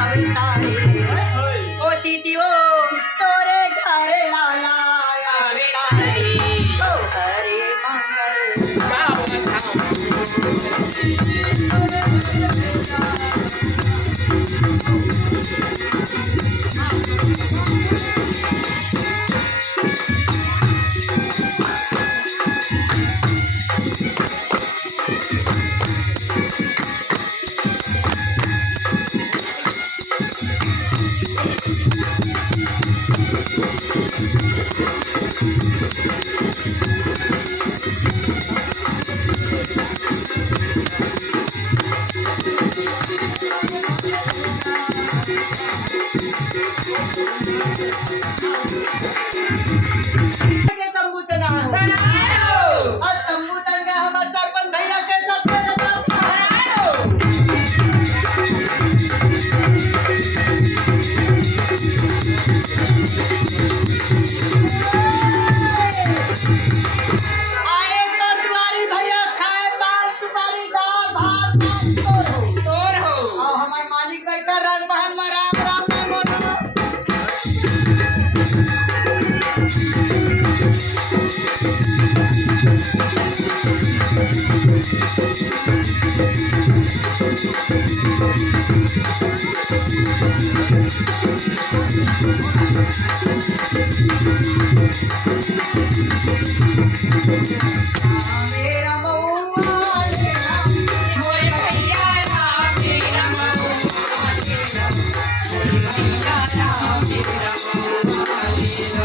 आवे तारे ओ दीदी ओ तोरे घर लाला आवे तारे छो हरे मंगल के तंबू तना और तंबू तन का हमारे सरपंच भैया के साथ आए कर दुआरी भैया खाए पान सुपारी दाल भात तोर हो और हमारे मालिक बैठा रंग मोहम्मद राम राम ने बोलो मेरा मऊआ लेला मोरे भैया राम मेरा मऊआ लेला मोरे भैया राम मेरा मऊआ लेला